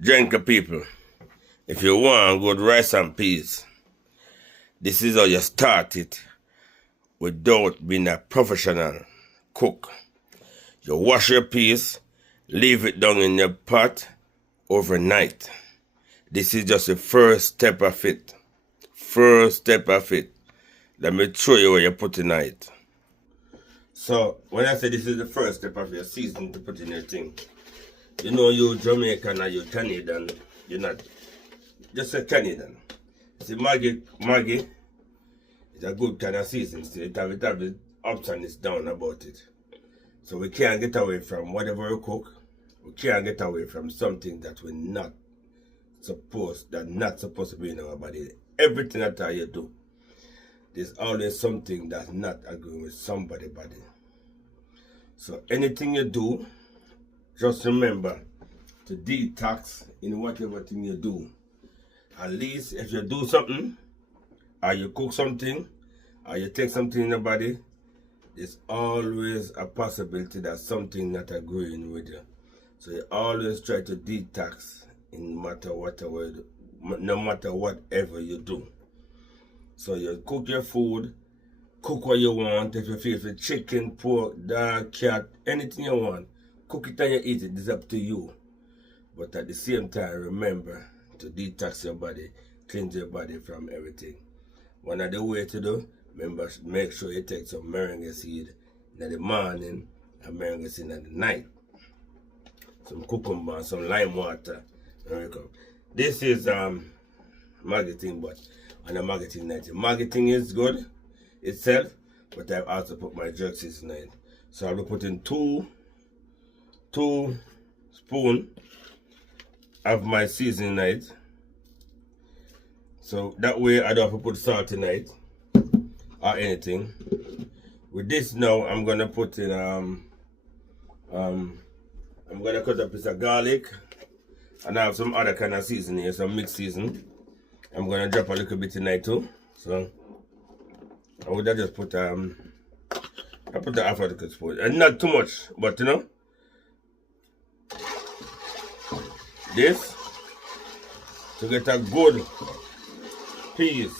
Drinker people, if you want good rice and peas, this is how you start it without being a professional cook. You wash your peas, leave it down in your pot overnight. This is just the first step of it. First step of it. Let me show you where you put in it. So, when I say this is the first step of your season to put in your thing, you know you're Jamaican or you're Canadian, you're not just a Canadian. See, Maggie is a good kind of season still. It have the ups and it's down about it. So we can't get away from whatever we cook. We can't get away from something that we're not supposed to be in our body. Everything that you do, there's always something that's not agreeing with somebody's body. So anything you do, just remember to detox in whatever thing you do. At least if you do something, or you cook something, or you take something in your body, there's always a possibility that something not agreeing with you. So you always try to detox in no matter whatever you do. So you cook your food, cook what you want. If you feel for chicken, pork, dog, cat, anything you want, cook it and you eat it. It's up to you. But at the same time, remember to detox your body, cleanse your body from everything. One of the ways to do, remember, make sure you take some moringa seed in the morning and moringa seed in the night. Some cucumber, some lime water. This is marketing, but on the marketing night. Marketing is good itself, but I've also put my jerk season in it. So I'll be putting two spoons of my seasoning in it. So that way I don't have to put salt in it or anything. With this now, I'm gonna put in I'm gonna cut a piece of garlic, and I have some other kind of seasoning here, some mixed season. I'm gonna drop a little bit in it too. So I would just put I put the half a little spoon, and not too much, but you know, this to get a good peas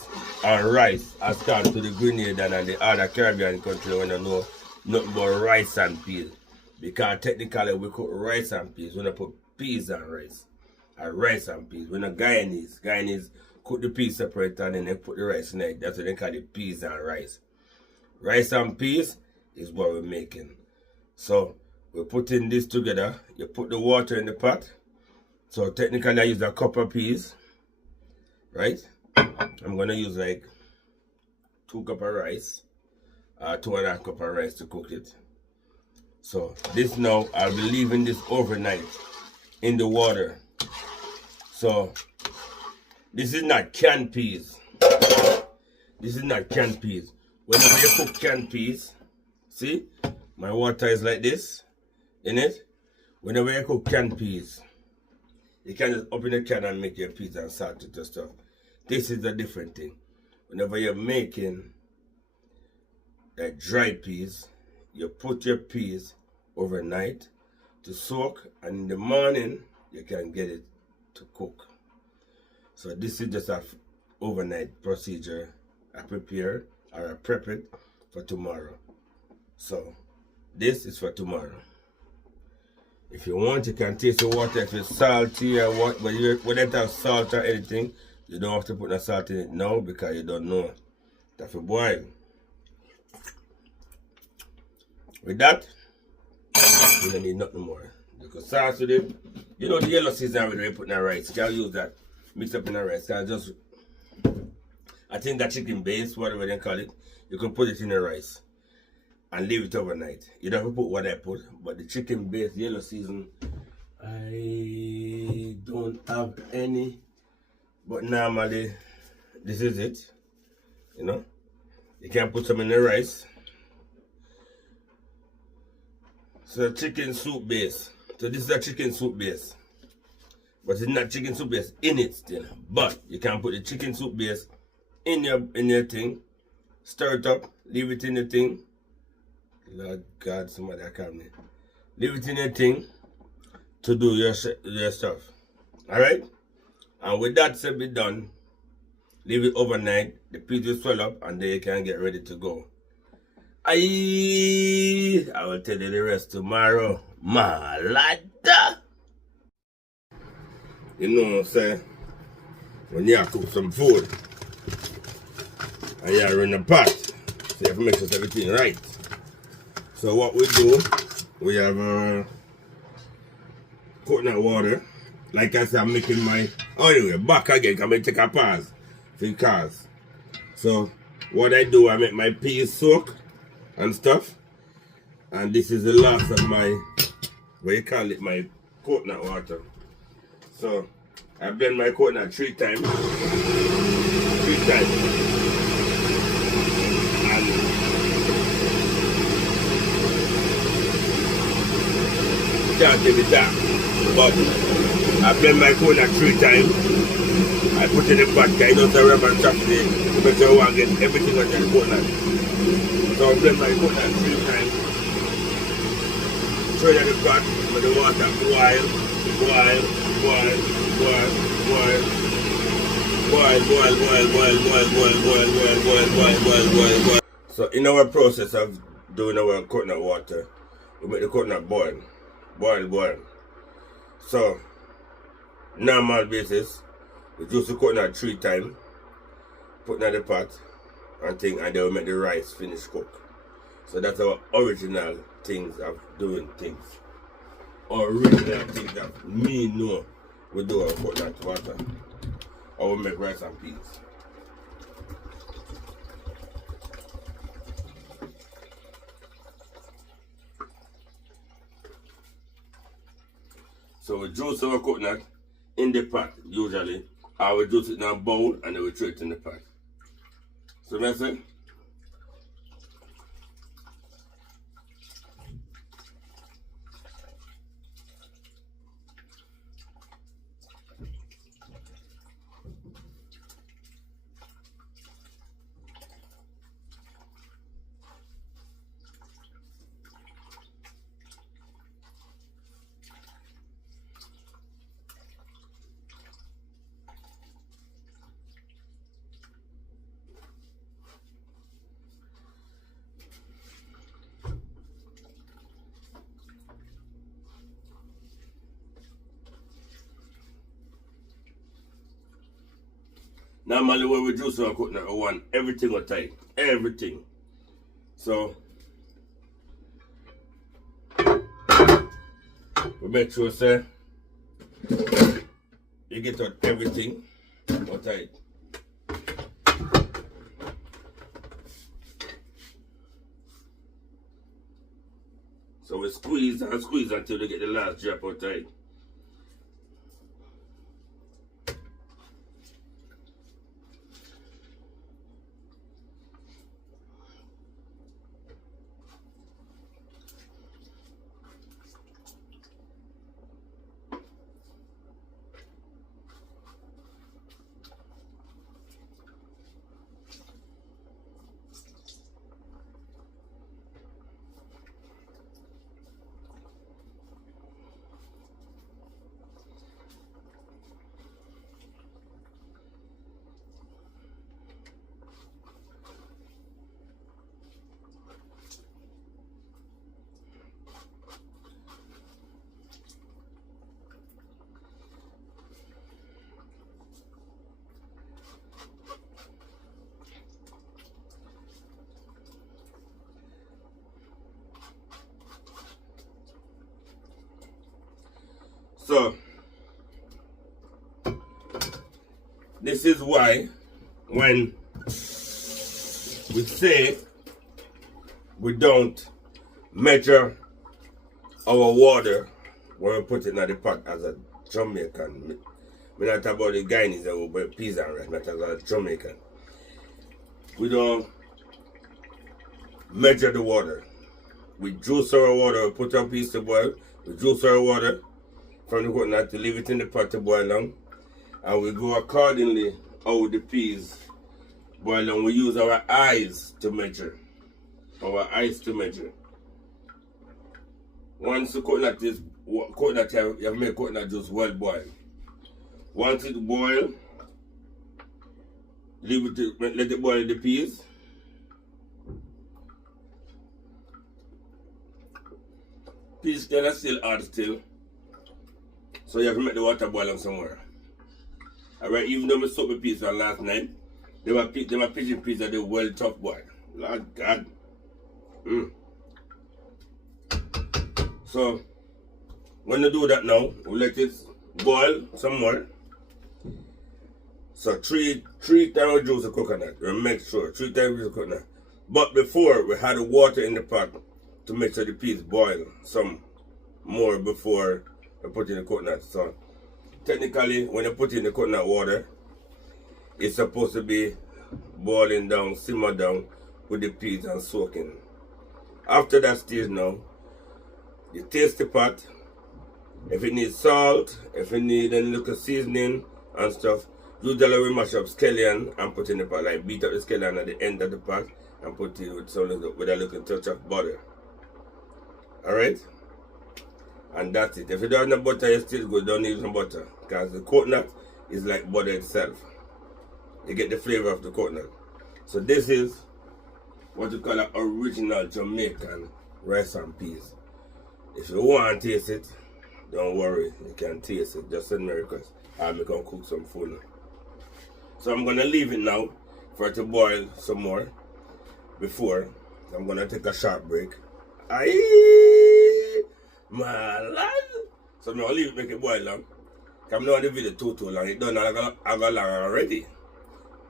and rice as compared to the Grenada and the other Caribbean country when you know nothing but rice and peas. Because technically we cook rice and peas. We don't put peas and rice. Or rice and peas. We're not Guyanese. Guyanese cook the peas separate and then they put the rice in it. That's what they call it, peas and rice. Rice and peas is what we're making. So we're putting this together. You put the water in the pot. So technically I use a cup of peas. Right? I'm gonna use like 2 cups of rice, 2.5 cups of rice to cook it. So this now I'll be leaving this overnight in the water. So this is not canned peas. This is not canned peas. Whenever you cook canned peas, see, my water is like this in it. Whenever you cook canned peas, you can just open the can and make your peas and salt it and stuff. This is a different thing. Whenever you're making like dried peas, you put your peas overnight to soak, and in the morning you can get it to cook. So this is just a overnight procedure. I prepare or I prep it for tomorrow. So this is for tomorrow. If you want, you can taste the water if it's salty or what, but when it has salt or anything, you don't have to put no salt in it now because you don't know that will boil. With that, you don't need nothing more. Because sauce with it, you know the yellow season when you put in the rice. You can use that, mix up in the rice. I think that chicken base, whatever they call it, you can put it in the rice and leave it overnight. You don't have to put what I put, but the chicken base, yellow season, I don't have any. But normally, this is it, you know. You can put some in the rice. So chicken soup base. So this is a chicken soup base. But it's not chicken soup base in it still. But you can put the chicken soup base in your thing. Stir it up. Leave it in the thing. Lord God, somebody call me. Leave it in your thing to do your stuff. Alright? And with that said be done, leave it overnight, the peas will swell up and then you can get ready to go. I will tell you the rest tomorrow. Malada! You know what I'm saying? When you cook some food and you're in a pot, so you have to make sure everything right. So what we do, we have coconut water. Like I said, I'm making my, anyway, back again, because I take a pause for the cars. So what I do, I make my peas soak and stuff. And this is the last of my, what you call it, my coconut water. So I blend my coconut 3 times. 3 times. And can't give it that. But I blend my coconut 3 times. I put it in the pot, I don't rub and chop it to make sure I get everything out of the coconut. So I blend my coconut 3 times. Throw it in the pot with the water boil. So in our process of doing our coconut water, we make the coconut boil. So normal basis, we juice the coconut 3 times, put it in the pot and then we make the rice finish cook. So that's our original things of doing things. Original things that me know we do our coconut water. Or we make rice and peas. So we juice our coconut in the pot usually. Or we juice it in a bowl and then we throw it in the pot. So that's it. Normally when we juice our coconut, we want everything on tight. Everything. So we make sure say you get out everything on tight. So we squeeze and squeeze until we get the last drop out tight. So this is why when we say we don't measure our water when we put it in the pot as a Jamaican. We not talk about the Guyanese that will put peas and rice, not as a Jamaican. We don't measure the water. We juice our water, we put our peas to boil, we juice our water from the coconut to leave it in the pot to boil down. And we go accordingly how the peas boil down. We use our eyes to measure. Our eyes to measure. Once the coconut is, you have made coconut juice well boiled. Once it boil, leave it to, let it boil the peas. Peas are still hard still. So you have to make the water boil on somewhere. Alright, even though I soaked my peas on last night, they were pigeon peas that they well tough boiled. Lord God. So when you do that now, we let it boil some more. So three times juice of coconut. We make sure 3 times juice of coconut. But before we had the water in the pot to make sure the peas boil some more before we put in the coconut. So technically when you put in the coconut water, it's supposed to be boiling down, simmer down with the peas and soaking. After that stage now, you taste the pot. If it needs salt, if it needs any little seasoning and stuff, usually we mash up scallion and put in the pot. Like beat up the scallion at the end of the pot and put it with a little touch of butter. Alright? And that's it. If you don't have no butter, you still good. Don't need some butter. Because the coconut is like butter itself. You get the flavor of the coconut. So this is what you call an original Jamaican rice and peas. If you want to taste it, don't worry, you can taste it. Just send me a request. I'm going to cook some food. So I'm going to leave it now for it to boil some more. Before, I'm going to take a short break. Aye, my lad. So I'm going to leave it, make it boil long. I'm not the video too long. It done I got long already.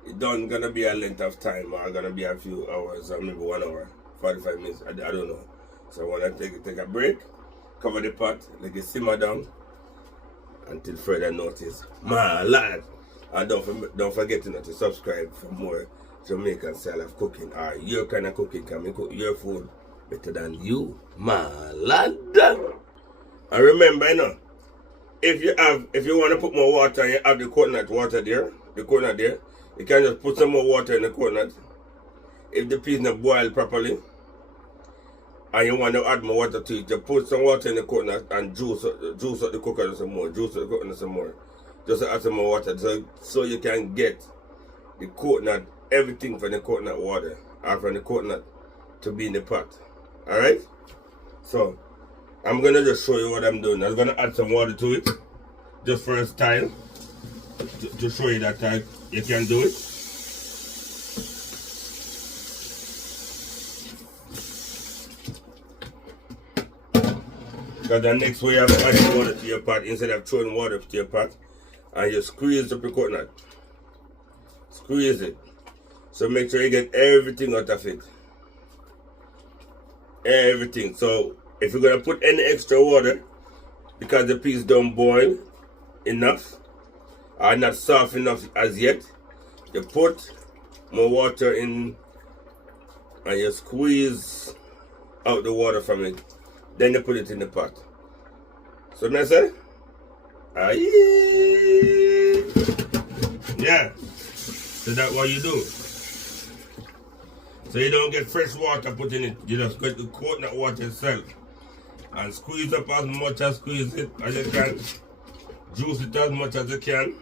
It done going to be a length of time, or going to be a few hours, or maybe 1 hour, 45 minutes. I don't know. So I want to take a break, cover the pot, let it simmer down until further notice. My lad. And don't forget to subscribe for more Jamaican style of cooking, or your kind of cooking. Can me cook your food better than you, my lad. And remember, you know, if you want to put more water and you have the coconut water there, you can just put some more water in the coconut. If the peas not boiled properly and you want to add more water to it, you put some water in the coconut and juice up the coconut some more, just to add some more water so you can get the coconut, everything from the coconut water or from the coconut to be in the pot. Alright? So I'm gonna just show you what I'm doing. I'm gonna add some water to it just for a style to show you that you can do it. Because the next way you have to add water to your pot, instead of throwing water to your pot, and you squeeze up the coconut. Squeeze it. So make sure you get everything out of it. Everything. So if you're going to put any extra water, because the peas don't boil enough, or not soft enough as yet, you put more water in and you squeeze out the water from it. Then you put it in the pot. So me say, aye, yeah. So that's what you do. So you don't get fresh water put in it. You just get the coconut water itself and squeeze up as much as squeeze it as you can. Juice it as much as you can.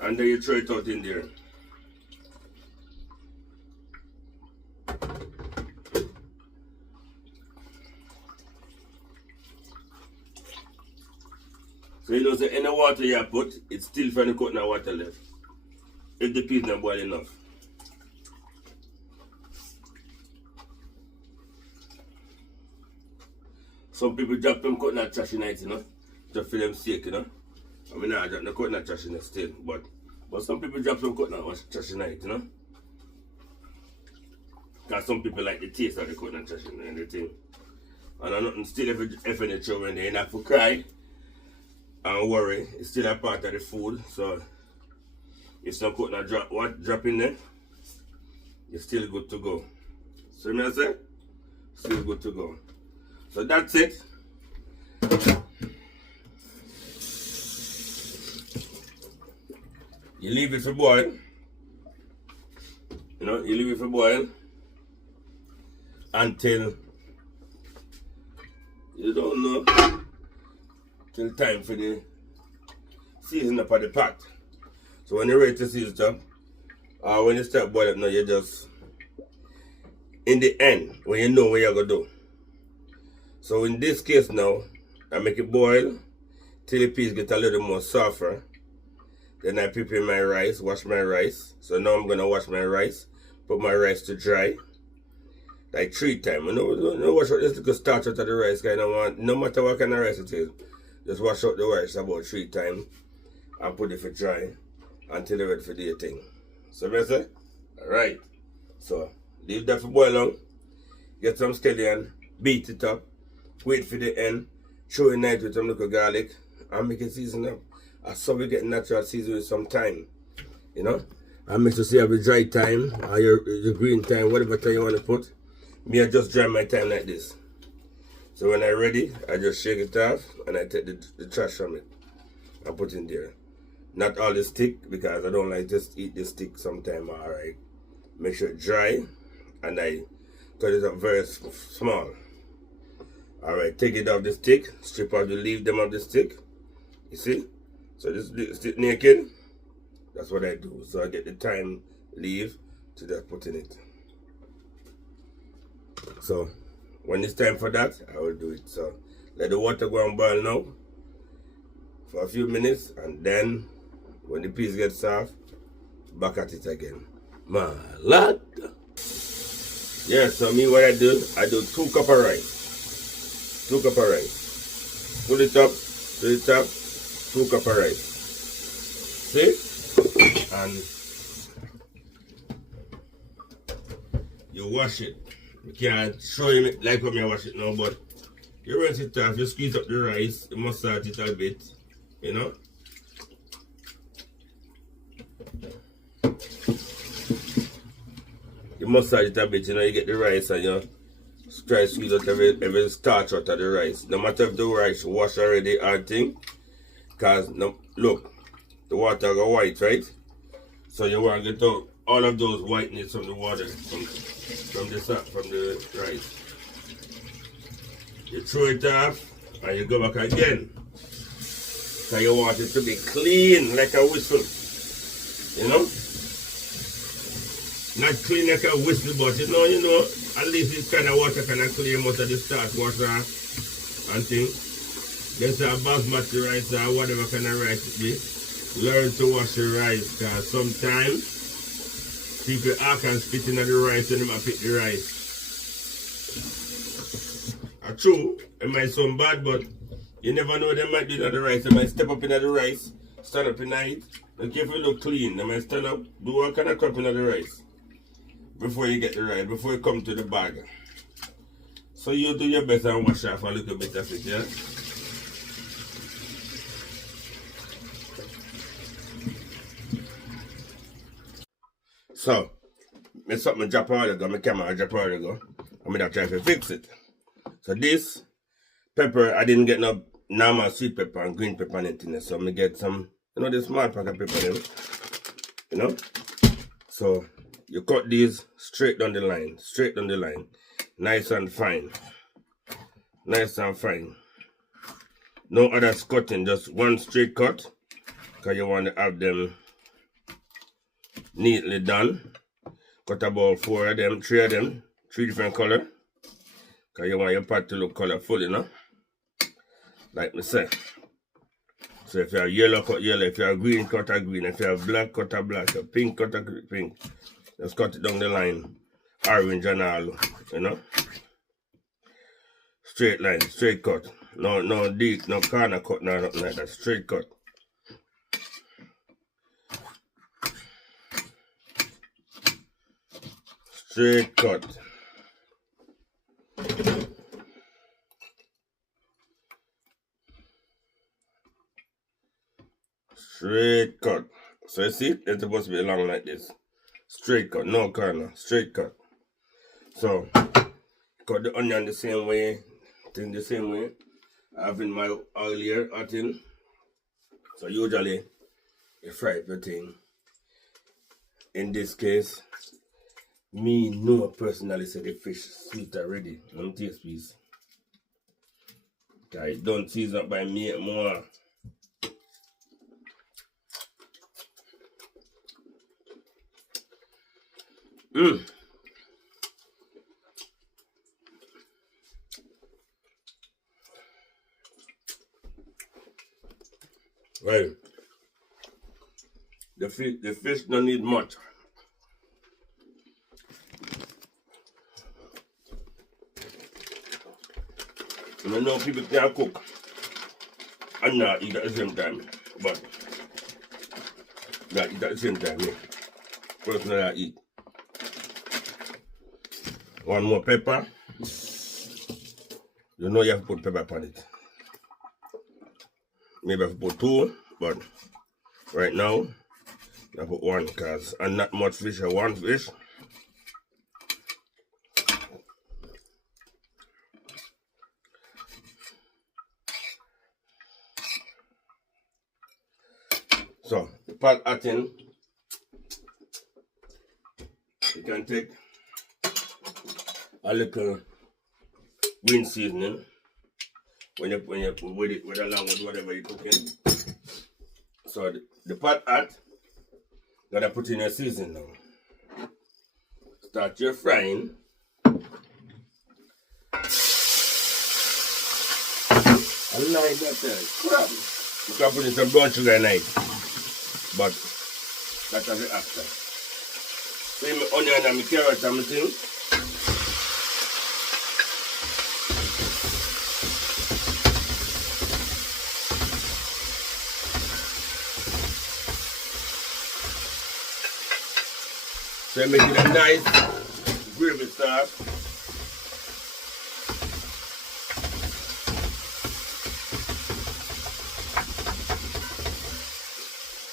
And then you throw it out in there. So you know, so any water you put, it's still from the coconut water left. If the peas not boil enough. Some people drop them coconut trash in it, you know, just for them sake, you know. I mean, I drop the coconut trash in it still, but some people drop some coconut trash in it, you know. Because some people like the taste of the coconut trash and everything. And I'm not still if any trouble when they ain't have to cry and worry. It's still a part of the food, so if some coconut drop in there, you're still good to go. So you know what I say? Still good to go. So that's it. You leave it to boil. You know, you leave it for boil until you don't know till time for the season up of the pot. So when you're ready to season up, or when you start boiling now, you just in the end when you know what you're gonna do. So in this case now, I make it boil till the peas get a little more softer. Then I prepare my rice, wash my rice. So now I'm gonna wash my rice, put my rice to dry. Like 3 times. You know wash out this little starch out of the rice kind of one. No matter what kind of rice it is. Just wash out the rice about 3 times and put it for dry until it's ready for the thing. So I say? Alright. So leave that for boil on. Get some scallion, beat it up, wait for the end, throw it night with some little garlic, and make it season up. And so we get natural season with some time. You know? And make sure you have a dry time or your green time, whatever time you want to put. Me, I just dry my time like this. So when I'm ready, I just shake it off and I take the trash from it and put in there. Not all the stick because I don't like just eat the stick sometime. Alright. Make sure it's dry and I cut it up very small. Alright, take it off the stick, strip out the leaf them of the stick. You see? So this stick naked. That's what I do. So I get the thyme leaf to just put in it. So when it's time for that, I will do it. So let the water go and boil now for a few minutes, and then when the peas get soft, back at it again. My lad. Yeah, so me what I do 2 cups of rice. 2 cups of rice. Pull it up to the top, 2 cups of rice. See? And you wash it. I can't show you like how I wash it now, but you rinse it off, you squeeze up the rice, you massage it a bit, you know. You massage it a bit, you know, you get the rice and you try to squeeze out every starch out of the rice. No matter if the rice wash already or thing, because no, look, the water go white, right? So you want to get out all of those whiteness from the water, from the rice. You throw it off and you go back again. So you want it to be clean like a whistle. You know? Not clean like a whistle, but you know, at least this kind of water can clear most of the starch water and things. There's a basmati rice or whatever kind of rice it be. Learn to wash the rice, because sometimes people can spit in the rice and they pick the rice. True, it might sound bad, but you never know they might do the rice. They might step up in the rice, stand up in it. Look if you look clean, they might stand up, do all kind of crap in the rice before you get the rice, before you come to the bag. So you do your best and wash off a little bit of it, yeah? So, I something drop a while ago, my camera drop a while ago. I'm gonna try to fix it. So this pepper, I didn't get no normal sweet pepper and green pepper and anything. So I'm gonna get some, the small pack of pepper them. You know? So you cut these straight down the line. Nice and fine. Nice and fine. No other cutting, just one straight cut. Because you want to have them neatly done. Cut about 4 of them, 3 of them, 3 different colors. Because you want your pot to look colorful, you know. Like me say. So if you have yellow, cut yellow. If you have green, cut a green. If you have black, cut a black. If you have pink, cut a pink. Just cut it down the line. Orange and all, you know. Straight line, straight cut. No deep, no corner cut, no nothing like that. Straight cut. Straight cut. Straight cut. So you see, it's supposed to be long like this. Straight cut, no corner, straight cut. So, cut the onion the same way, thing the same way. Having my oil here, hot in. So usually, you fry everything. In this case, Me know personally say the fish sweet already. Let me taste please. I don't season up by me more. Right. The fish don't need much. I know people can cook and not eat at the same time, but not eat at the same time. Me. Personally, I eat. One more pepper. You know you have to put pepper on it. Maybe I have to put 2, but right now I put 1 because I'm not much fish or 1 fish. So the pot at in, you can take a little green seasoning when you put with it along with whatever you're cooking. So the pot at, gotta put in your seasoning now. Start your frying. I like that crap. You can put in some brown sugar in it, but that's the after. So my onion and my carrots and my thing. So I make it a nice gravy sauce.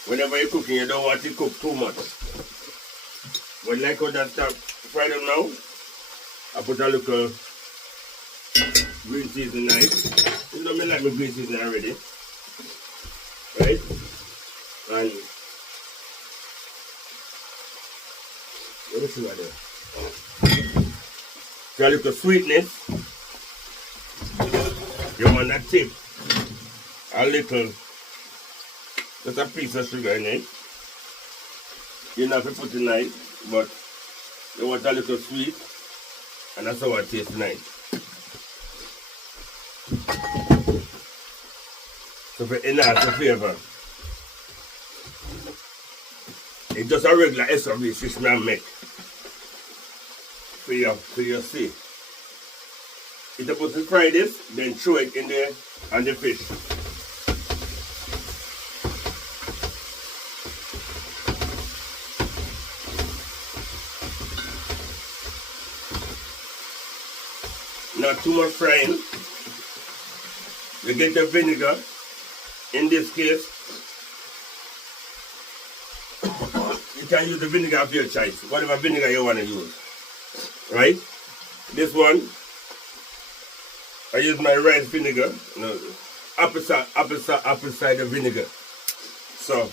Whenever you're cooking, you don't want to cook too much. But like how that stuff fried them now, I put a little green seasoning in it. You know me like my green seasoning already. Right? And let me see what there. So a little sweetness. You want that tip. A little, just a piece of sugar in it. You don't have to put it in it, but you want a little sweet and that's how it tastes nice. So for enhance the flavor, it's just a regular SRV fish man make for your see. If you put to fry this, then throw it in there on the fish. Not too much frying. You get the vinegar. In this case, you can use the vinegar of your choice, whatever vinegar you want to use. Right? This one, I use my rice vinegar. No, apple cider vinegar. So,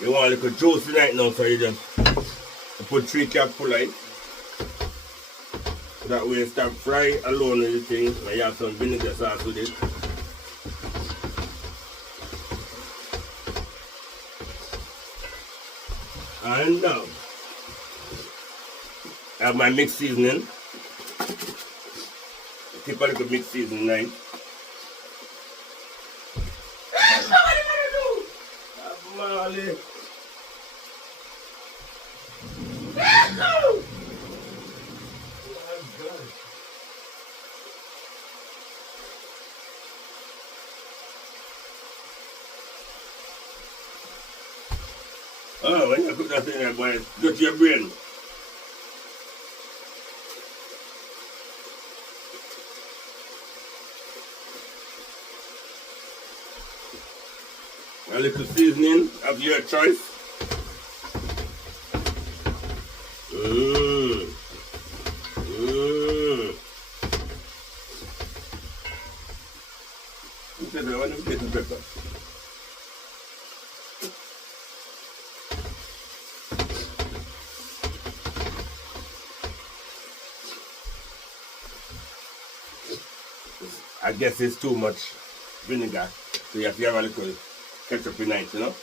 you want a little juice tonight now, so you just put 3 caps full of it. That way you start fry alone with the thing, and you have some vinegar sauce with it. And now, I have my mixed seasoning. Keep a little mixed seasoning nice. Molly. Oh, when you put that in there, boy, go to your brain. A little seasoning of your choice. this way, I want to get the pepper. I guess it's too much vinegar, so you have to have a little ketchup in it, you know,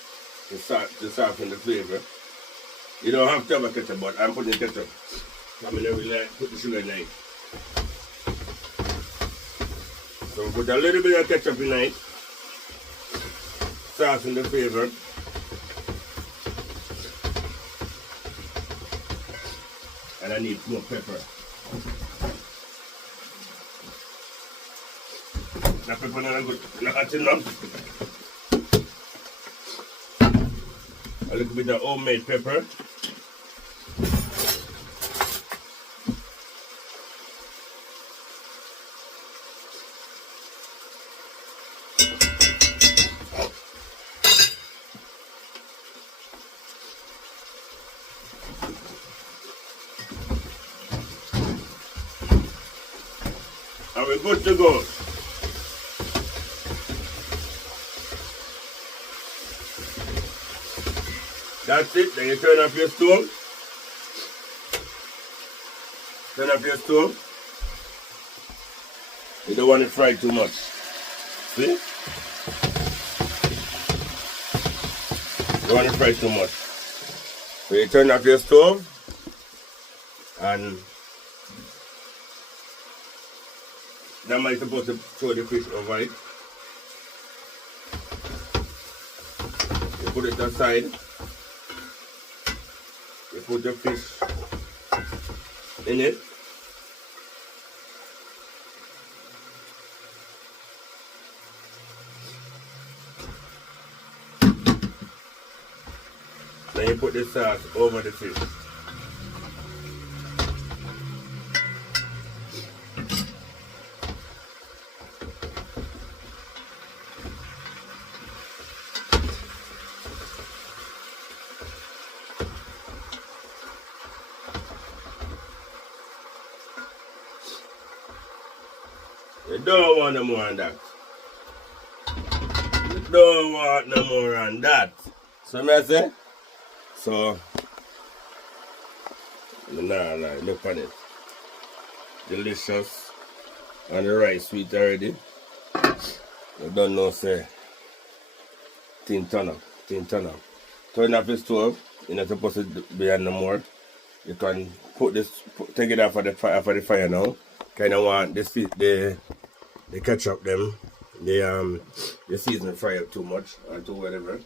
to soften the flavor. You don't have to have a ketchup, but I'm putting ketchup. I mean, I will put the sugar in it. So we put a little bit of ketchup in it, soften the flavor. And I need more pepper. The pepper not good, not hot enough. A little bit of homemade pepper. And we're good to go. That's it. Then you turn off your stove. Turn off your stove. You don't want it fried too much. See? You don't want it fried too much. So you turn off your stove and now I'm supposed to throw the fish over it. You put it aside. You put the fish in it. Then you put the sauce over the fish. You don't want no more than that. You don't want no more than that. So I say? So, nah, look at it. Delicious. And the rice sweet already. You don't know, say. Tin turn up. Turn off the stove. You're not supposed to be on no more. You can take it off of the fire now. Kind of want the ketchup them, the season fry up too much or too whatever.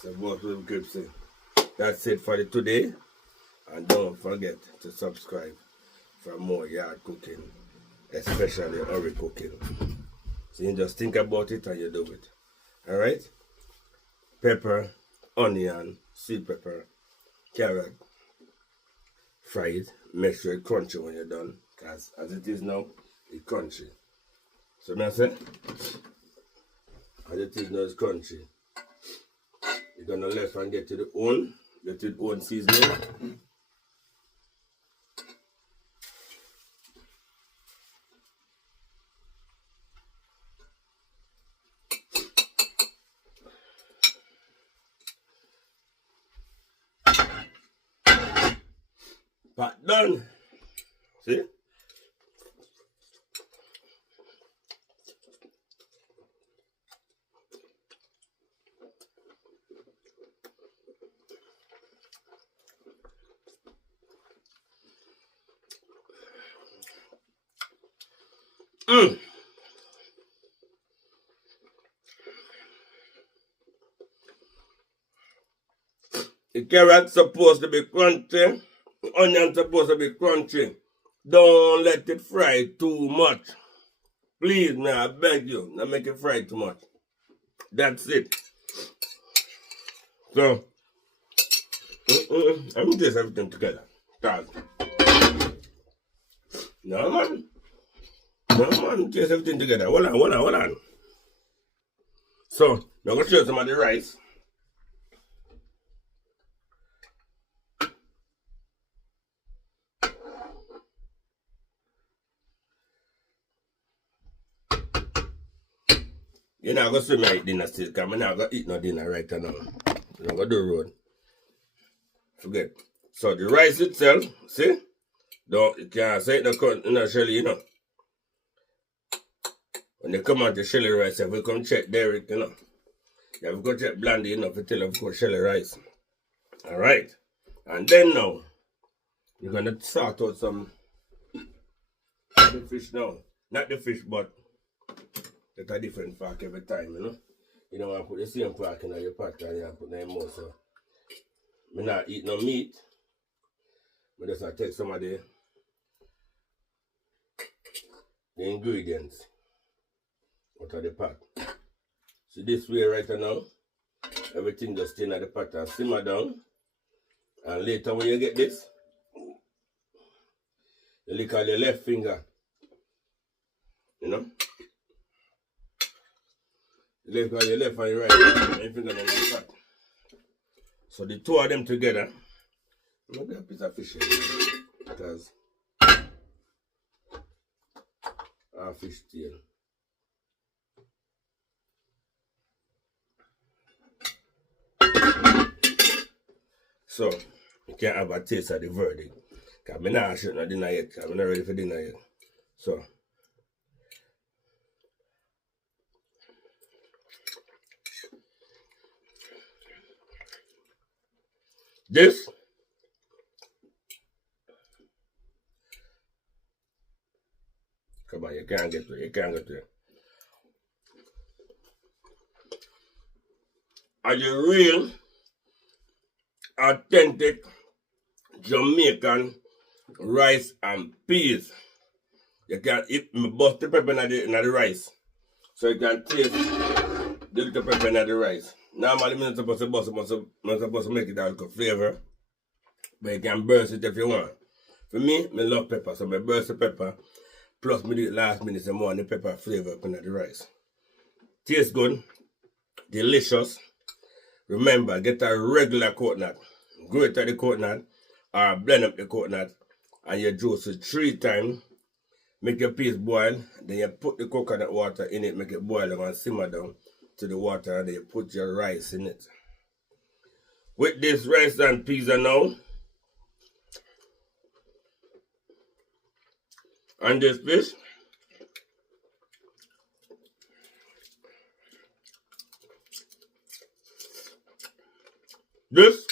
So both will grip say. That's it for today. And don't forget to subscribe for more yard cooking, especially curry cooking. So you just think about it and you do it. Alright? Pepper, onion, sweet pepper, carrot, fry it. Make sure it's crunchy when you're done. Because as it is now, it's crunchy. So I say, as it is now, it's crunchy. You're gonna left and get to the own seasoning. Pot done. See? The carrot's supposed to be crunchy. The onion's supposed to be crunchy. Don't let it fry too much. Please, man, I beg you. Don't make it fry too much. That's it. So, I'm going to taste everything together. No, man. Taste everything together. Hold on. So, now I'm going to show you some of the rice. You're not going to swim eat dinner still, because I'm not going to eat no dinner right now. I'm going to do the road. Forget. So the rice itself, see? You can't say it in a shelly, you know. When they come out the shelly rice, if we come check Derek, you know. You have to go check Blondy, you know, to tell them to shelly rice. Alright. And then now, you're going to sort out some the fish now. Not the fish, but it's a different pack every time, you know. You don't want to put the same pack in your pot and you put them more. So, I not eat no meat. I just take some of the ingredients out of the pot. So this way right now, everything just stay in the pot and simmer down. And later when you get this, you lick on your left finger. You know? You lick on your left and your right finger in the pot. So the two of them together, I'm going to get a piece of fish here. Because our fish tail. So, you can't have a taste of the verdict. Because I'm not shooting no dinner yet. I'm not ready for dinner yet. So, this, come on, you can't get to it. You can't get to it. Are the real, authentic Jamaican rice and peas. You can eat me bust the pepper in the rice. So you can taste the little pepper in the rice. Normally, I'm not supposed to bust it, I'm supposed to make it out of flavor. But you can burst it if you want. For me, I love pepper, so I burst the pepper. Plus, me do it last minute and more, and the pepper flavor up in the rice. Tastes good, delicious. Remember, get a regular coconut. Grate the coconut, or blend up the coconut, and you juice it 3 times. Make your peas boil, then you put the coconut water in it, make it boil and simmer down to the water, and then you put your rice in it. With this rice and peas now, and this fish, this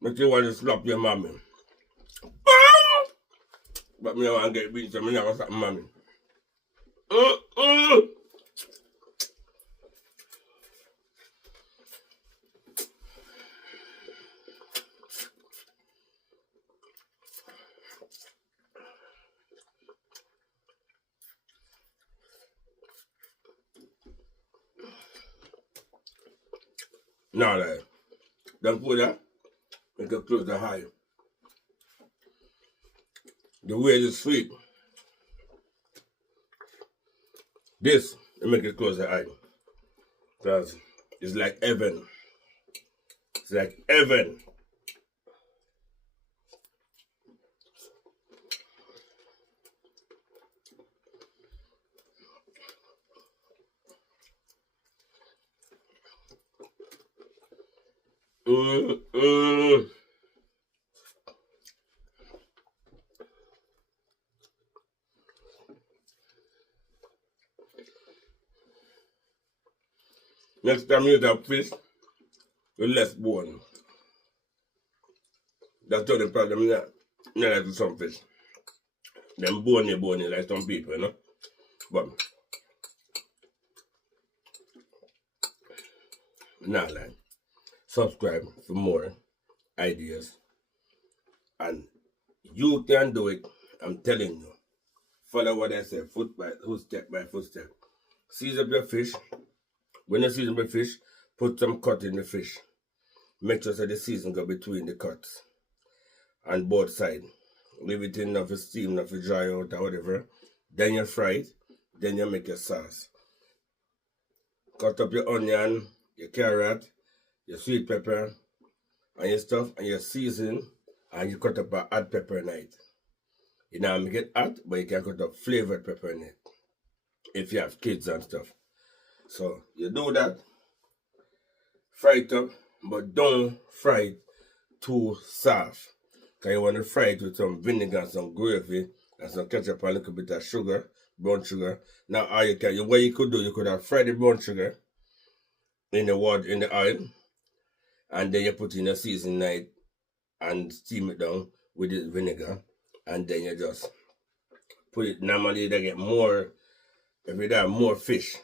makes you want to slap your mommy. But me don't want to get beaten, so me not going to slap my mommy. Now, like, don't put that, make it close the eye. The way it's sweet. This, it make it close the eye. Because it's like heaven. It's like heaven. Next time you have fish with less bone. That's the only problem now. Not like with some fish. Them bony like some people, you know. But now like subscribe for more ideas. And you can do it. I'm telling you. Follow what I say, step by footstep. Season your fish. When you season your fish, put some cut in the fish. Make sure that the season go between the cuts. On both sides. Leave it in enough steam, enough dry out or whatever. Then you fry it. Then you make your sauce. Cut up your onion, your carrot, your sweet pepper, and your stuff, and your season, and you cut up a hot pepper in it. You know, make it hot, but you can cut up flavored pepper in it. If you have kids and stuff. So you do that, fry it up, but don't fry it too soft. Because you want to fry it with some vinegar and some gravy and some ketchup and a little bit of sugar, brown sugar. Now what you could do, you could have fried the brown sugar in the water, in the oil, and then you put in a seasoning night and steam it down with the vinegar, and then you just put it. Normally they get more, if you have more fish,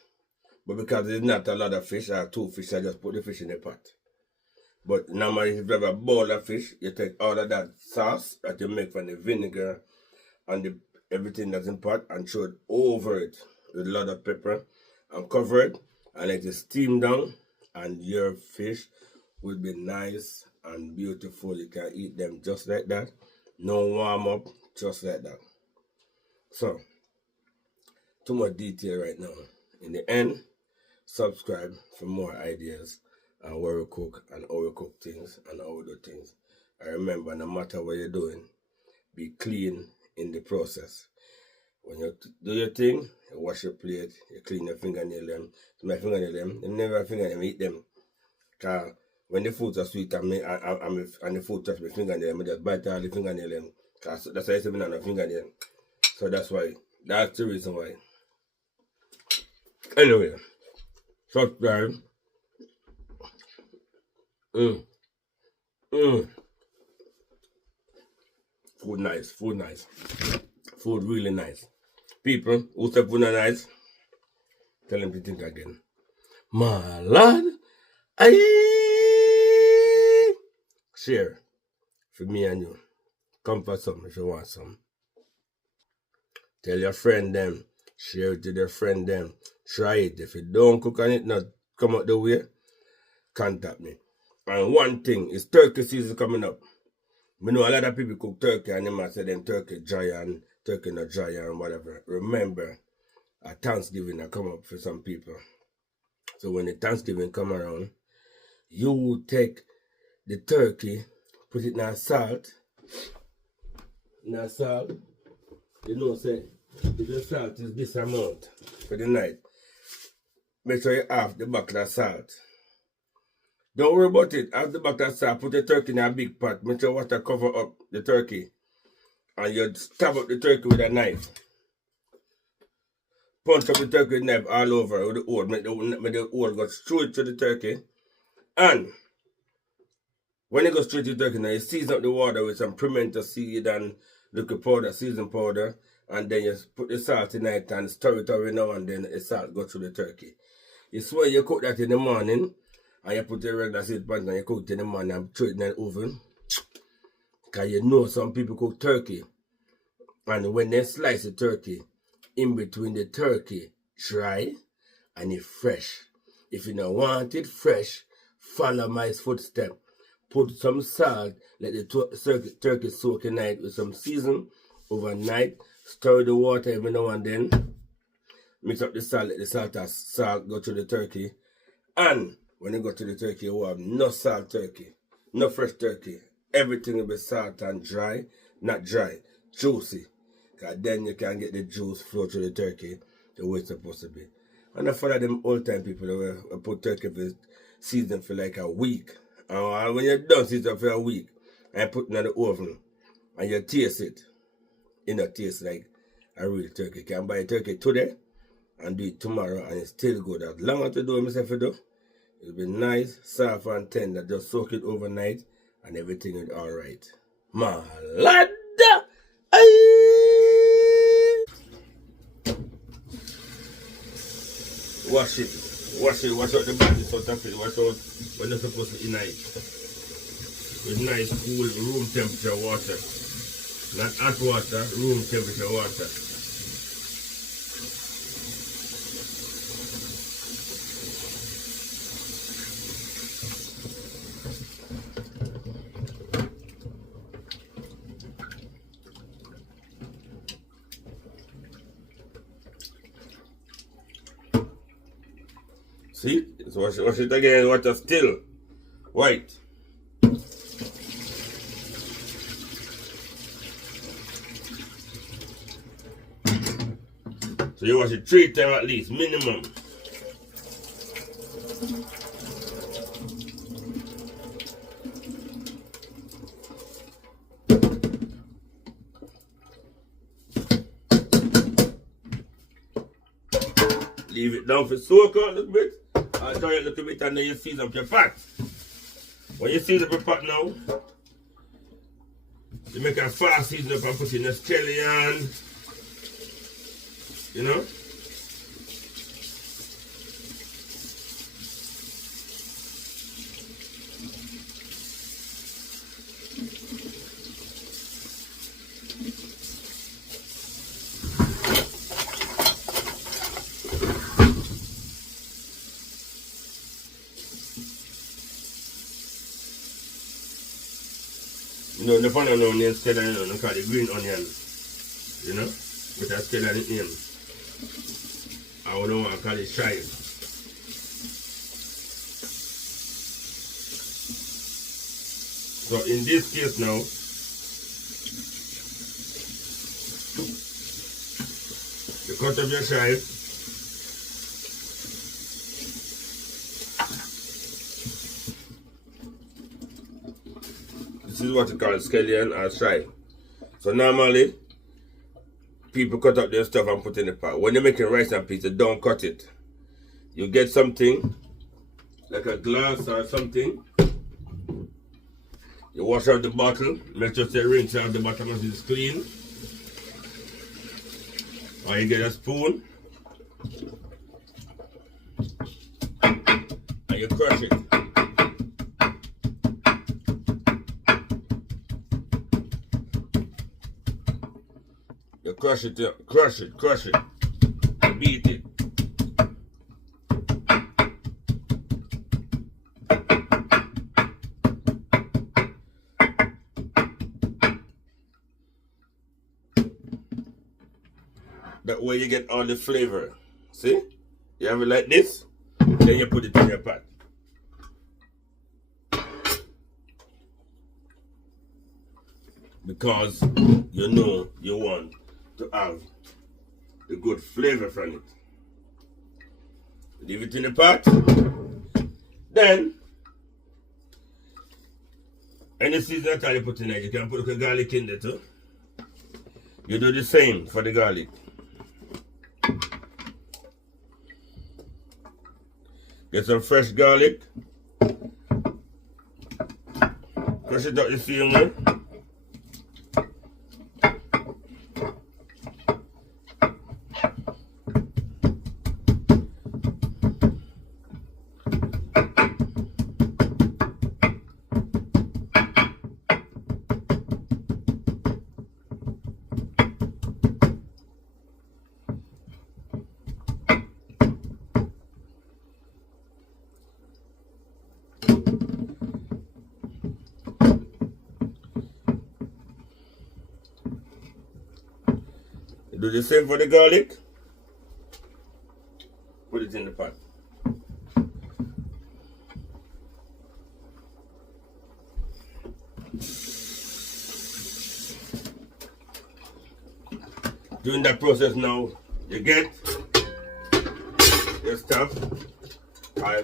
but because there's not a lot of fish, I have 2 fish, I just put the fish in the pot. But normally if you have a bowl of fish, you take all of that sauce that you make from the vinegar and everything that's in pot and throw it over it with a lot of pepper and cover it and let it steam down, and your fish will be nice and beautiful. You can eat them just like that. No warm up, just like that. So, too much detail right now. In the end, subscribe for more ideas on where we cook and how we cook things and how we do things. And remember, no matter what you're doing, be clean in the process. When you do your thing, you wash your plate, you clean your fingernail them. So my fingernail them, you never fingernail eat them. Because when the foods are sweet and the food touch my fingernail, I just bite all the fingernail them. Because that's why I say I don't have fingernail. So that's why. That's the reason why. Anyway, subscribe. Food nice, food nice. Food really nice. People who say food not nice, tell them to think again. My lad, share for me and you. Come for some if you want some. Tell your friend them. Share it to their friend them. Try it. If you don't cook on it, not come out the way, contact me. And one thing is turkey season coming up. We know a lot of people cook turkey and they might say them turkey dry and turkey not dry and whatever. Remember, a Thanksgiving will come up for some people. So when the Thanksgiving come around, you take the turkey, put it in a salt. In a salt, you know, say, the salt is this amount for the night. Make sure you have the bucket of salt. Don't worry about it. Have the bucket of salt, put the turkey in a big pot. Make sure water cover up the turkey. And you stab up the turkey with a knife. Punch up the turkey with a knife all over with the hole. Make the hole go straight to the turkey. And when it goes straight to the turkey, now you season up the water with some pimento seed and little powder, season powder. And then you put the salt in it and stir it every now and then the salt go through the turkey. You swear you cook that in the morning and you put the regular seed pan and you cook it in the morning and throw it in the oven. Because you know some people cook turkey. And when they slice the turkey, in between the turkey dry and it fresh. If you don't want it fresh, follow my footstep. Put some salt, let the turkey soak in night with some season overnight. Stir the water every now and then. Mix up the salt, let the salt go to the turkey. And when you go to the turkey, you have no salt turkey, no fresh turkey. Everything will be salt and dry, not dry, juicy. Because then you can get the juice flow through the turkey the way it's supposed to be. And I follow them old time people that will put turkey for season for like a week. And when you're done season for a week, and put it in the oven, and you taste it, it don't taste like a real turkey. You can buy a turkey today and do it tomorrow and it's still good. As long as you do it myself, it'll be nice, soft and tender. Just soak it overnight and everything is alright. My lad! Wash out the body so that it wash out when you're supposed to eat it. With nice, cool, room temperature water. Not hot water, room temperature water. See? Just wash it again, water still white. So you wash it 3 times at least, minimum. leave it down for soak out a little bit. I'll try it a little bit and then you season up your pot. When you season up your pot now, you make a fast season up and put in the scallion. You know? You know, the funny onion scallion, you know, they call it green onion. You know? With a scallion in name. I don't want to call it chive. So in this case now, you cut up your chive. This is what you call scallion or chive. So normally, people cut up their stuff and put in the pot. When you're making rice and peas, don't cut it. You get something, like a glass or something. You wash out the bottle, make sure you rinse out the bottom of it clean. Or you get a spoon. And you crush it. You crush it, crush it. You beat it. That way you get all the flavor. See? You have it like this, then you put it in your pot. Because you know you want to have the good flavor from it. Leave it in the pot. Then, any season at all you put in it, you can put a garlic in there too. You do the same for the garlic. Get some fresh garlic. Crush it out the same way. Do the same for the garlic. Put it in the pot. During that process now, you get your stuff.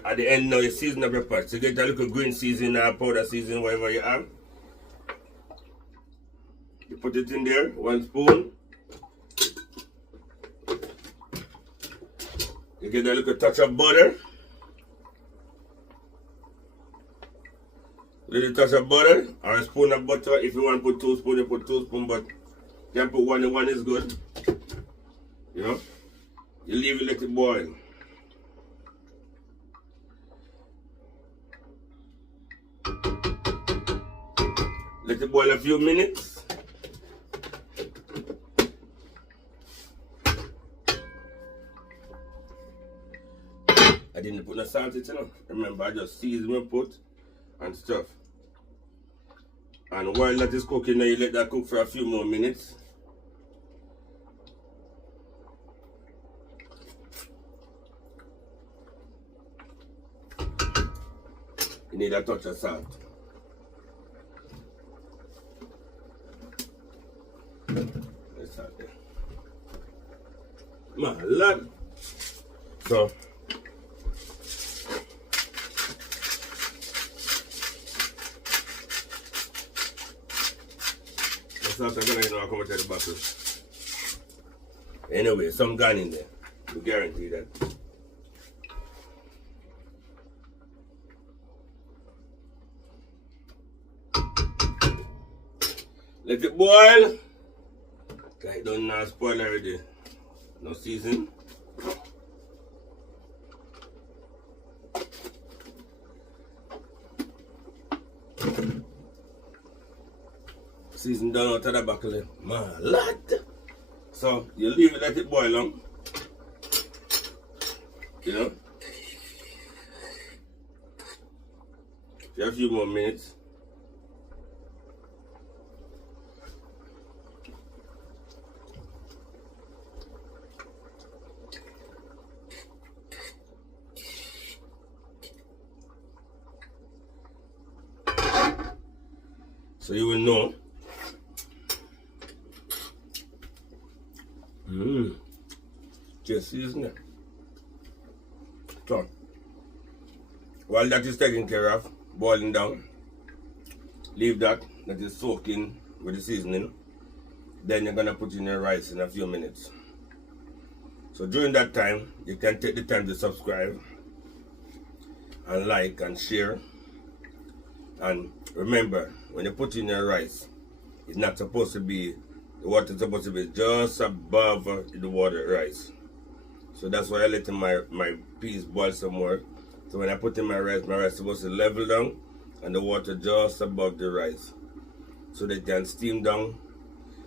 At the end now, you season up your pot. So you get a little green season or powder season, whatever you have. You put it in there, 1 spoon. You get a little touch of butter. Little touch of butter or a spoon of butter. If you want to put 2 spoons, you put 2 spoons, but you can put 1 and 1 is good. You know? You leave it, let it boil. Let it boil a few minutes. I didn't put no salt in it, you know. Remember, I just season my pot and stuff. And while that is cooking, now you let that cook for a few more minutes. You need a touch of salt. There's salt there. My lord. So, salt I'm gonna come out of the bottle. Anyway, some gone in there. We guarantee that. Let it boil. It don't now spoil already. No season. Season done out of the buckle. My lad. So you leave it, let it boil on. You know? Just a few more minutes. So you will know. Just season it. So, while that is taken care of, boiling down, leave that is soaking with the seasoning. Then you're gonna put in your rice in a few minutes. So during that time, you can take the time to subscribe and like and share. And remember, when you put in your rice, it's not supposed to be, the water is supposed to be just above the water rice. So that's why I let my peas boil some more. So when I put in my rice is supposed to level down and the water just above the rice. So they can steam down.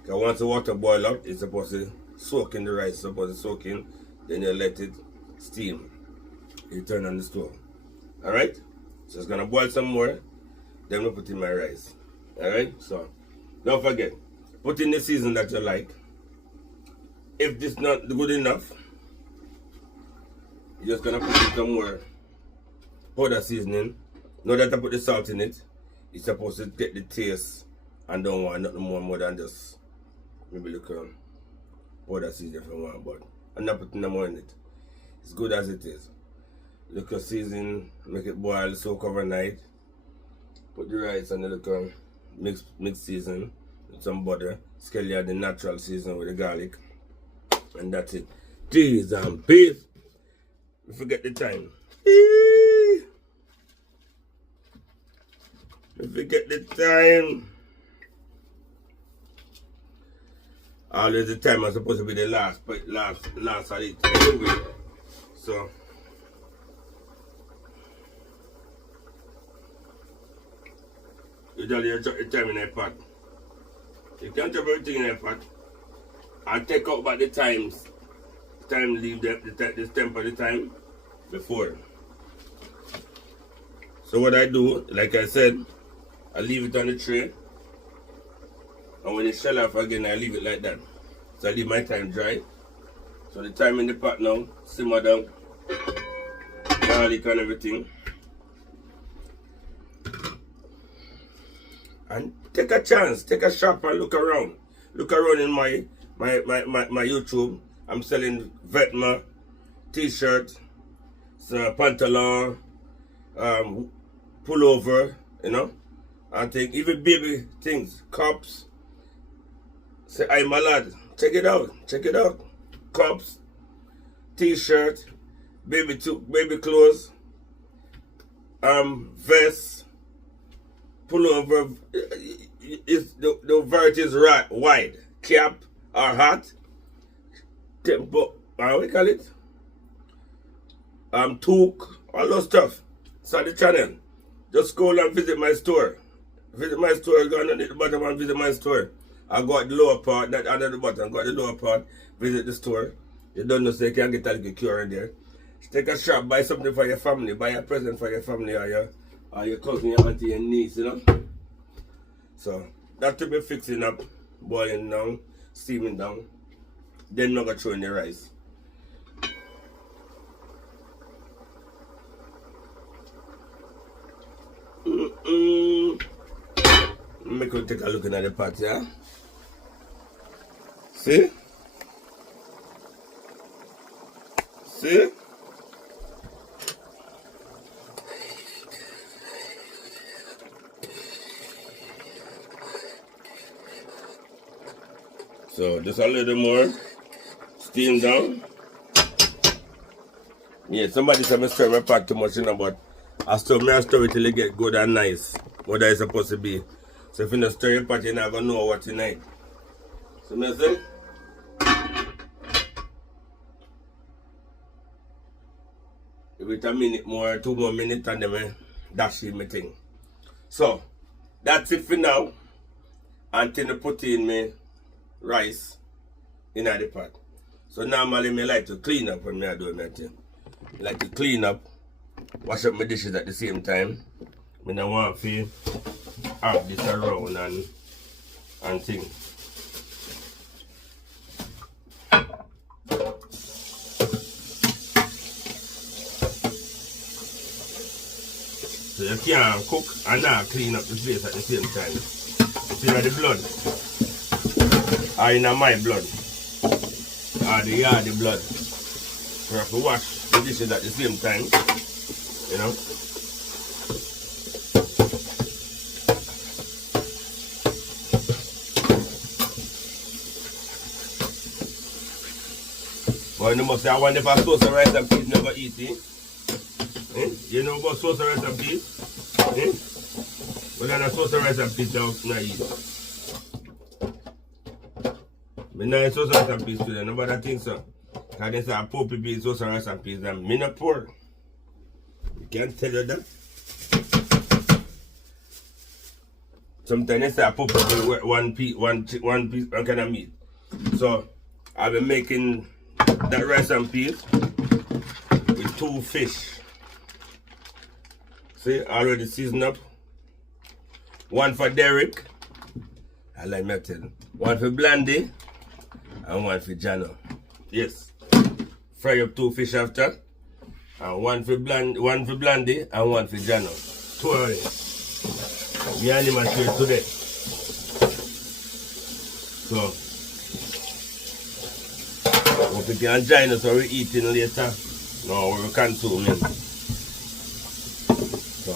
Because once the water boil up, it's supposed to soak in the rice, it's supposed to soak in, then you let it steam. You turn on the stove. Alright? So it's gonna boil some more. Then we put in my rice. Alright? So don't forget, put in the season that you like. If this is not good enough, you're just gonna put in some more powder seasoning. Now that I put the salt in it, it's supposed to get the taste and don't want nothing more than just maybe look powder seasoning if you want, but I'm not putting no more in it. It's good as it is. Look at season, make it boil, soak overnight. Put the rice and the little mix season with some butter. Scale the natural season with the garlic. And that's it. Cheese and beef. We forget the time. We forget the time. Always the time is supposed to be the last of it anyway. So usually you drop the time in a pot. You can't drop everything in a pot and take out back the times. Leave the temp at the time before. So what I do, like I said, I leave it on the tray. And when it shell off again, I leave it like that. So I leave my time dry. So the time in the pot now, simmer down. Garlic and everything. And take a chance, take a shot and look around. Look around in my YouTube. I'm selling Vetma, t-shirt, pantalon, pullover, you know. And take even baby things, cups. Say, "Hey, my lad, check it out. Cups, t-shirt, baby clothes, vests, pullover. The variety is wide. Cap or hat. Tempo, what we call it? Toque, all those stuff. So the channel. Just go and visit my store. Visit my store, go on the bottom and visit my store. I got the lower part, not under the bottom, got the lower part, visit the store. You don't know, so you can get a little cure in there. Take a shop, buy something for your family, buy a present for your family or your cousin, your auntie, your niece, you know. So that to be fixing up, boiling down, steaming down. Then I'm going to throw in the rice. Make you take a look at the pot, yeah? See? See? So just a little more. Steam down. Yeah, somebody said I stir my pot too much, you know, but I stir it till it get good and nice. What that is supposed to be. So if you don't stir your pot, you're not going to know what you need. So me say, give it a minute more, 2 more minutes, and then I dash in my thing. So, that's it for now. Until I put in my rice in the pot. So normally I like to clean up when I do my thing. I like to clean up, wash up my dishes at the same time. I don't want to have this around and thing. So you can't cook and not clean up the place at the same time. It's in the blood. Or in my blood. Or the yard blood. We have to wash the dishes at the same time. You know. But you must say, I wonder if I sauce and rice and peas never eat it. Eh? You know about sauce and rice and peas? Eh? Well, then a sauce and rice and peas don't eat. I don't eat sauce and rice and peas today. Nobody thinks so. Because they say I poor people eat sauce and rice and peas. And me not poor. You can't tell you that. Sometimes they say I poor people one piece, one kind of meat. So, I've been making that rice and peas with 2 fish. See, already seasoned up. 1 for Derek. I like metal. 1 for Blondy. And 1 for Jano. Yes. Fry up 2 fish after. And 1 for Blondy and 1 for Jano. 2 already. Me and him are straight today. So, hope you can join us or we're eating later. No, we can too, man. So,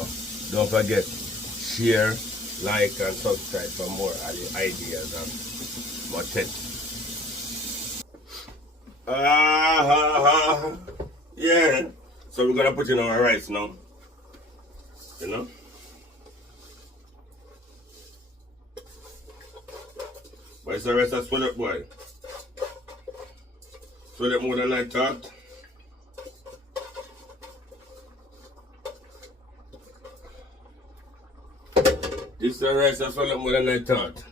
don't forget, share, like, and subscribe for more ideas and more tips. Yeah. So we're gonna put in our rice now. You know? But it's the rice that swell up, boy. Swell up more than I thought. This is the rice that swell up more than I thought.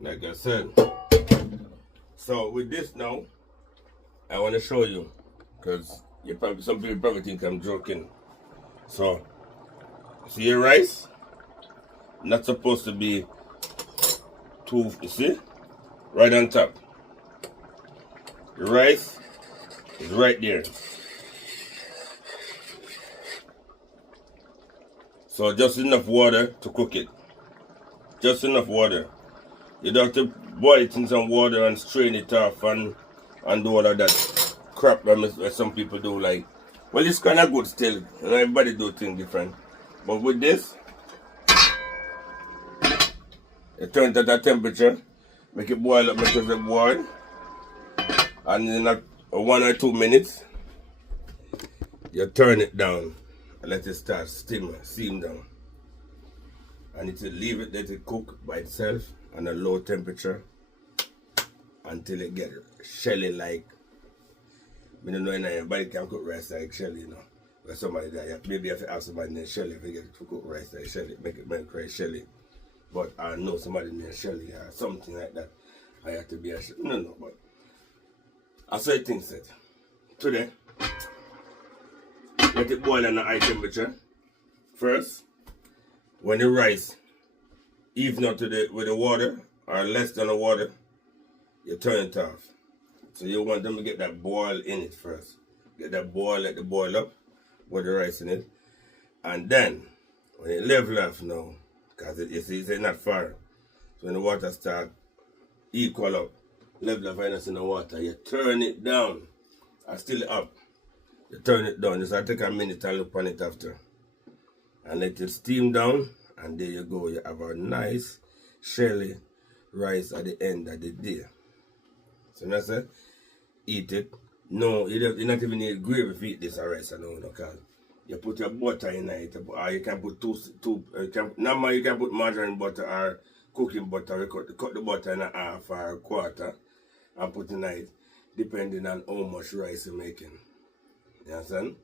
Like I said. So with this now, I want to show you, because some people probably think I'm joking. So, see your rice? Not supposed to be too, you see? Right on top. The rice is right there. So just enough water to cook it. Just enough water. You don't have to boil it in some water and strain it off and do all of that crap that some people do. Like, well, it's kind of good still. And everybody do things different. But with this, you turn it at that temperature, make it boil up, make it boil, and in 1 or 2 minutes, you turn it down and let it start steam down. And it will leave it, let it cook by itself on a low temperature until it get shelly like. I don't know if anybody can cook rice like shelly, you know. But somebody that maybe if you have somebody named Shelly, if you get to cook rice like shelly, make rice shelly. But I know somebody named Shelly or something like that. I have to be a Shelly. No, but I saw things said. Today, let it boil at a high temperature. First, when the rice even up to with the water or less than the water, you turn it off. So you want them to get that boil in it first. Get that boil, let it boil up with the rice in it. And then, when it level off now, because it's not far, so when the water start equal up, level off in the water, you turn it down. And still up. You turn it down. Just take a minute and look on it after. And let it steam down. And there you go. You have a nice shelly rice at the end of the day. So now say, eat it. No, you not even need gravy to eat this rice. No, because you put your butter in it. Or you can put normally you can put margarine butter or cooking butter. You cut the butter in a half or a quarter and put in it, depending on how much rice you're making. You understand?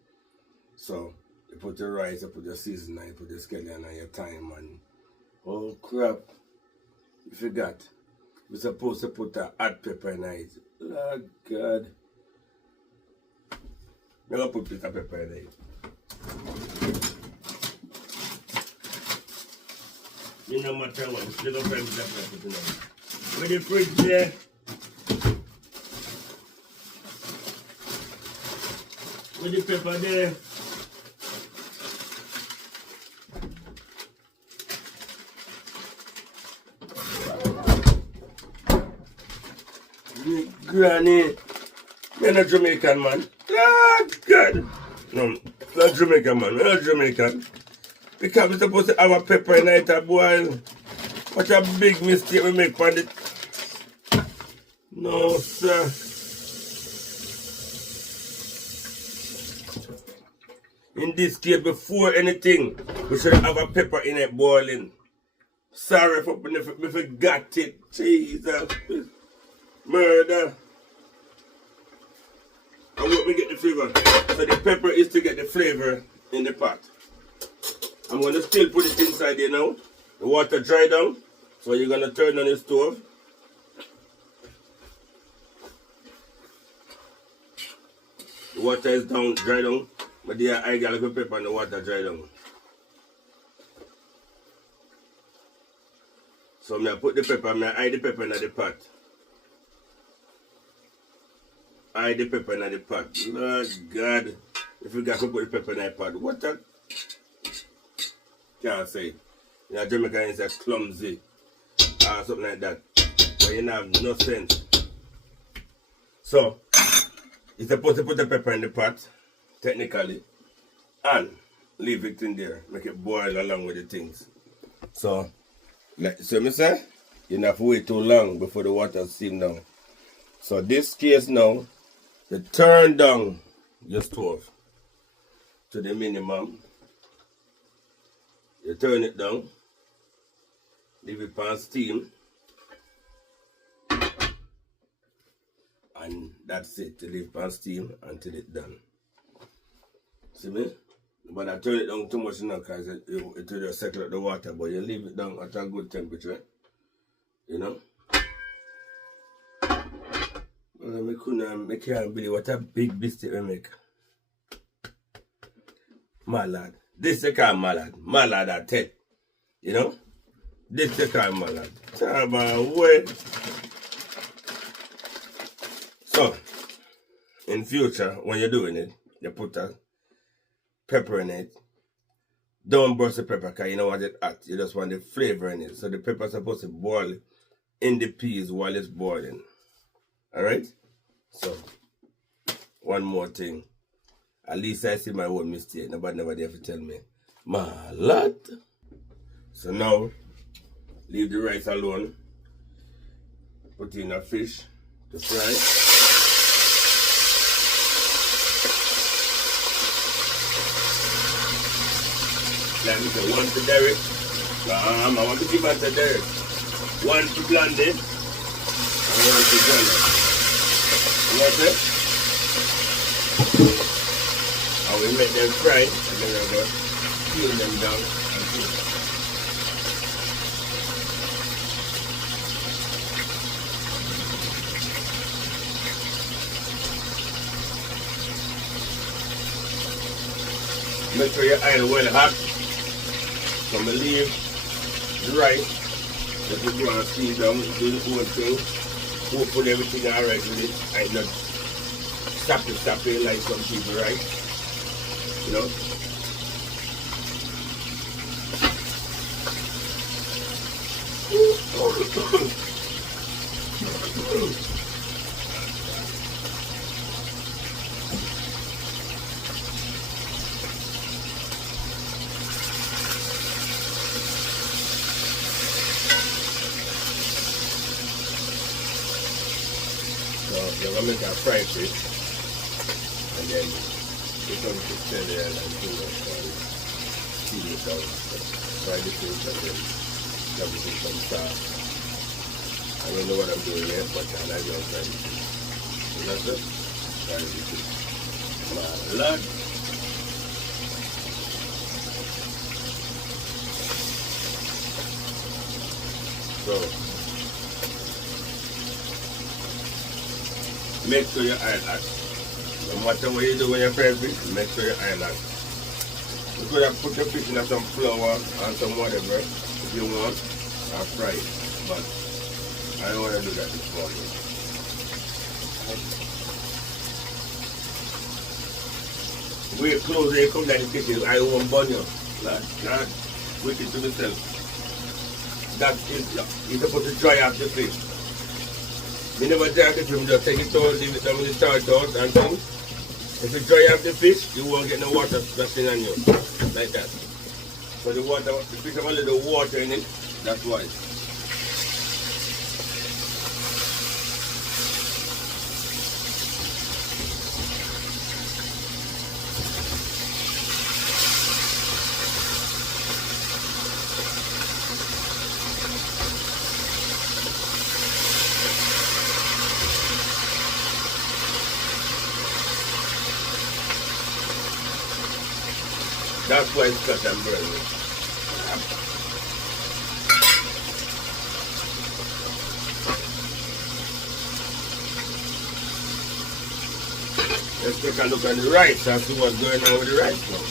So, you put your rice, you put your seasoning, you put your scallion and your thyme and oh crap, you forgot. We're supposed to put a hot pepper in it. Lord God. I'm going to put bitter pepper in it. You no matter what, you don't find bitter pepper in it. With the fridge there. With the pepper there. Granny, you're not Jamaican, man. Ah, God. No, not Jamaican, man. We're not Jamaican. Because we're supposed to have a pepper in it to boil. What a big mistake we make on it. No, sir. In this case, before anything, we should have a pepper in it boiling. Sorry for me forgot it. Jesus. Murder. I want me get the flavor. So the pepper is to get the flavor in the pot. I'm going to still put it inside there now. The water dry down. So you're going to turn on the stove. The water is down, dry down. But there I got a little pepper and the water dry down. So I put the pepper, I hide the pepper in the pot. Hide the pepper in the pot. Lord God. If you got to put the pepper in the pot. What a... Can't say. You know, Jamaican is a clumsy. Or something like that. But you have no sense. So, you're supposed to put the pepper in the pot. Technically, and leave it in there, make it boil along with the things. So, like me say, you don't have to wait too long before the water steam down. So this case now, you turn down your stove to the minimum. You turn it down, leave it on steam, and that's it. You leave it on steam until it's done. See me? But I turn it down too much now because it will just settle out the water. But you leave it down at a good temperature. You know? Well, I can't believe what a big biscuit we make. Malad. This they call malad. Malad at 10. You know? This they call malad. Talk about what? So, in future, when you're doing it, you put a pepper in it. Don't burst the pepper because you don't want it hot. You just want the flavor in it. So the pepper is supposed to boil in the peas while it's boiling. Alright? So, one more thing. At least I see my own mistake. Nobody never dare to tell me. My lad. So now, leave the rice alone. Put in a fish to fry. Like me say, one to Derek. I want to give one to Derek. One to Blondy. And one to Johnny. You know what I'm saying? And we make them fry. And then we're going to peel them down and cook. Make sure your oil well hot. So I leave the rice. Let it go and steam down, do the whole thing. Put everything alright with it. I not sappy like some people, right? You know? So you're gonna make a fried fish, and then you're going to sell it and do it and steam it down. Fry the fish and then double it in some sauce. I don't know what I'm doing yet, but I like your fried fish. So that's it. Fried fish. My lord. So make sure your oil hot. No matter what you do when you fry fish, make sure your oil hot. You could have put your fish in some flour and some whatever if you want and fry it. But I don't want to do that this morning. Wait, close when you come down the kitchen, I won't burn you. Not wicked to myself. That is, you're supposed to dry off the fish. You never dry off the fish, just take it out, leave it down with the start out and things. If you dry off the fish, you won't get no water splashing on you. Like that. So the fish have a little water in it, that's why. That's why it's cut and burn. Let's take a look at the rice and see what's going on with the rice now.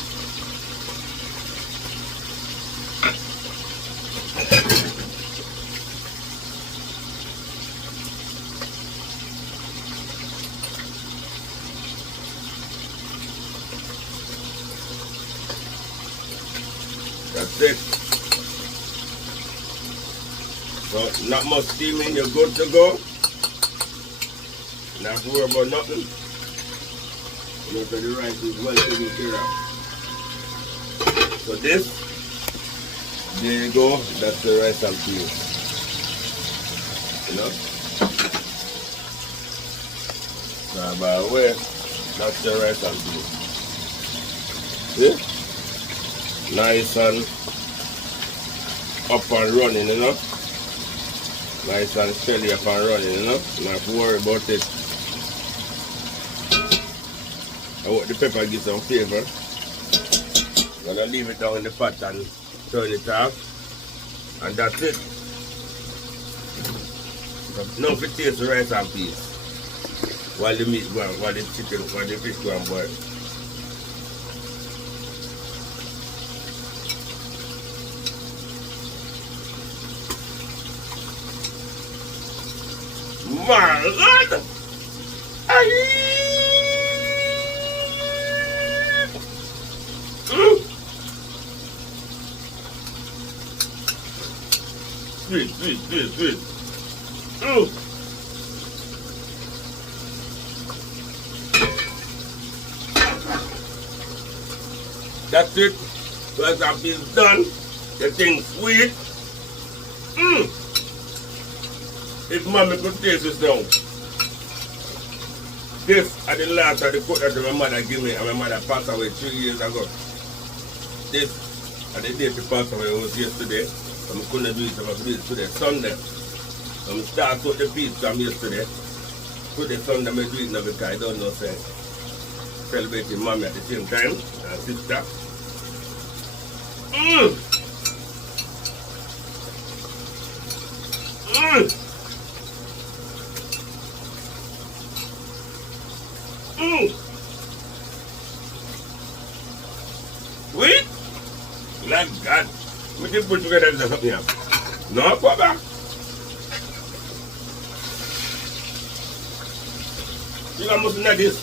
That's it. So not much steaming, you're good to go. Not to worry about nothing. You know, so the rice is well taken care of. So this, there you go, that's the rice and peas. You know? So by the way, that's the rice and peas. See? Nice and up and running, you know. Nice and steady up and running, you know. Not to worry about it. I want the pepper to give some flavor. I'm gonna leave it down in the pot and turn it off. And that's it. Now we taste the rice and peas. While the meat go on, while the fish go and boil. My God! Sweet. That's it. Rice and peas done. The thing's sweet. If mommy could taste this now. This are the last of the cook that my mother gave me, and my mother passed away 3 years ago. This are the day she passed away, it was yesterday. I couldn't do it, I could do it today, Sunday. I start with the peas from yesterday. Today, Sunday, I do it now because I don't know, say, celebrating mommy at the same time, and sister. you put together with something else. No problem. You can must not this.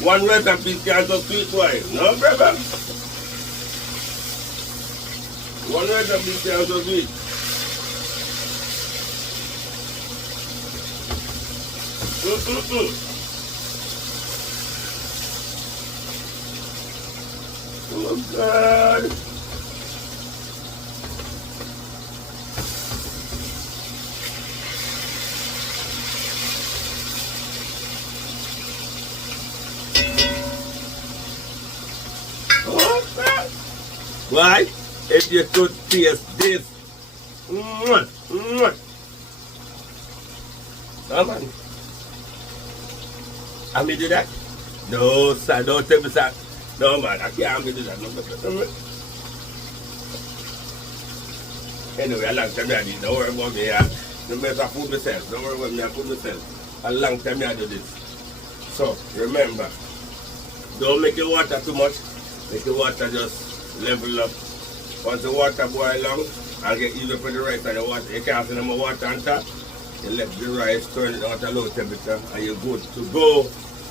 One rice and peas can't just sweet boy. No problem. One rice and peas can't just sweet. Oh God. Why? If you could taste this. Come on. I may do that? No, sir. Don't tell me, sir. No, man. I can't do that. No. Anyway, a long time I did. Don't worry about me. No matter food myself. Don't worry about me. I food myself. A long time I do this. So, remember. Don't make your water too much. Make the water just level up. Once the water boil long, I'll get even for the rice and the water. You can't send more water on top. You let the rice turn it out at low temperature and you're good to go.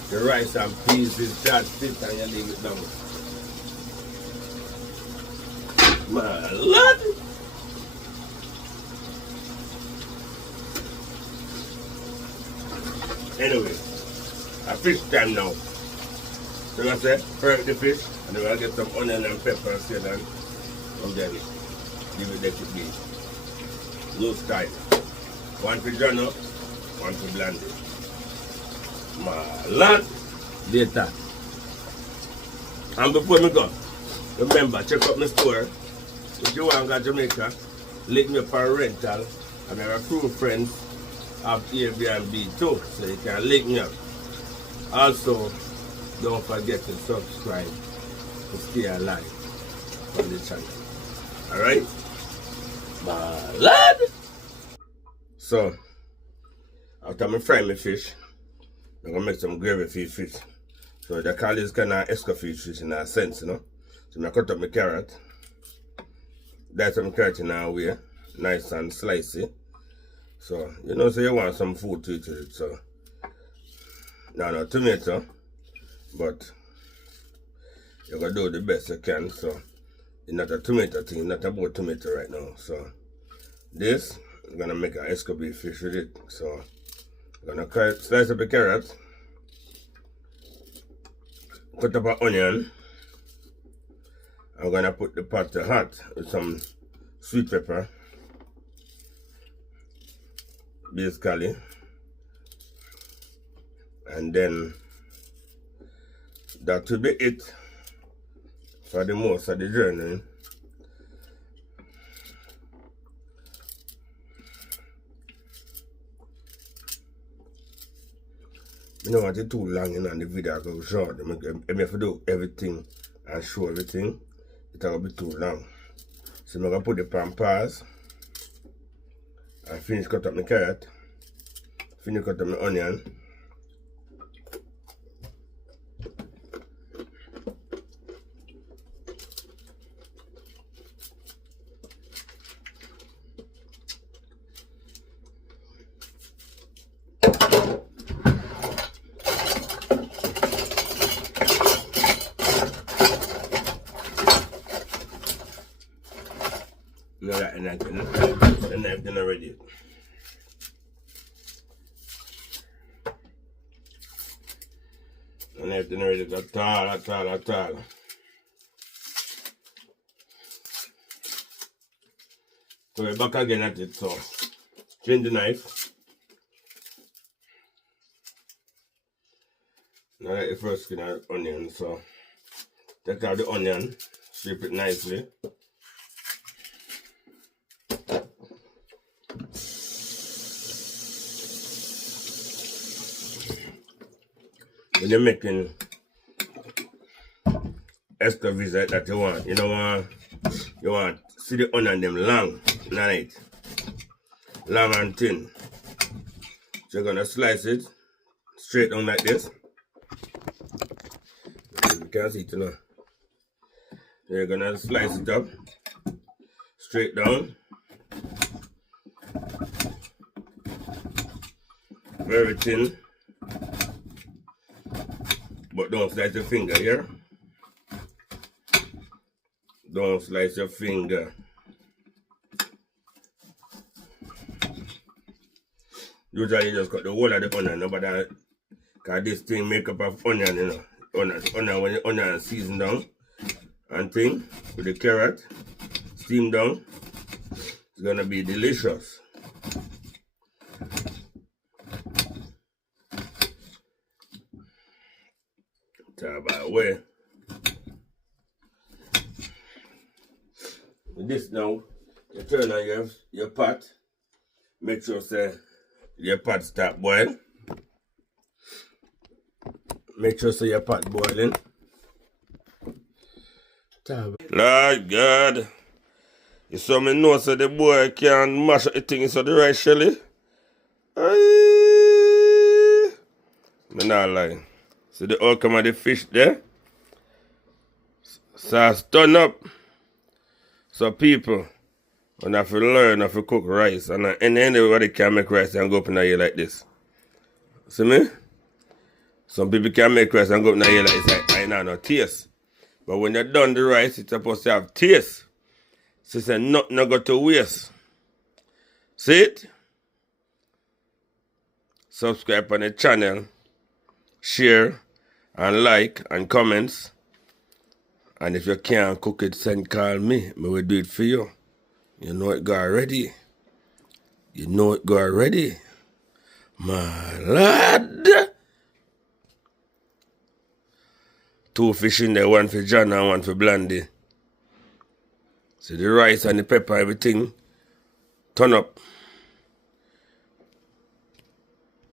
The rice and peas is that fit and you leave it down. My Lord! Anyway, a fish time now. So I'm going to fry the fish and then I'll get some onion and pepper and sit down and then leave it there to be. Loose tight. One for John up, one for Blondy. My Lord! Later. And before me go, remember, check out my store. If you want to go to Jamaica, link me up for rental. And I have a few friends of Airbnb too, so you can link me up. Also, don't forget to subscribe to stay alive on the channel. Alright? My Lord! So, after I fry my fish, I'm going to make some gravy for fish. So they call this kind of escoffish fish in a sense, you know. So I cut up my carrot. That's some carrot in our way. Nice and slicey. So, you know, so you want some food to eat with it. So, no tomato. But you're going to do the best you can. So, it's not a tomato thing. It's not about tomato right now. So, this, I'm going to make an escoffish fish with it. So, I'm going to slice up the carrot. Cut up an onion. I'm going to put the pot to hot with some sweet pepper. Basically. And then that will be it for the most of the journey. You know what, it's too long in the video, I go short. If I have to do everything and show everything, it will be too long. So I'm going to put the pan pause and finish cut up my carrot, finish cut up my onion. Now that the knife done already. The knife done already at all. So we're back again at it, so change the knife. Now like the first skin of onion, so take out the onion, strip it nicely. When you're making escoffish that you want, you want see the onion them long, night, long and thin. So you're gonna slice it straight down like this. You can see it now. You're gonna slice it up straight down. Very thin. But don't slice your finger here. Don't slice your finger. Usually you just cut the whole of the onion, nobody, cause this thing make up of onion, you know. Onion when the onion seasoned down and thing with the carrot, steamed down, it's gonna be delicious. Talk about way. With this now, you turn on your pot. Make sure say your pot start boiling. Make sure say your pot boiling. Lord God. You saw me know so the boy can mash up the thing so the rice shelly. Me not lie. See the outcome of the fish there? Sauce turn up. So people, when I have to learn how to cook rice, and anybody can make rice and go up in the ear like this. See me? Some people can make rice and go up in the ear like this, like, I know no taste. But when you're done the rice, it's supposed to have taste. So say nothing not go to waste. See it? Subscribe on the channel, share and like and comments. And if you can't cook it, send call me. I will do it for you. You know it go already. You know it go already. My lad. 2 fish in there, 1 for John and 1 for Blondy. See the rice and the pepper, everything turn up.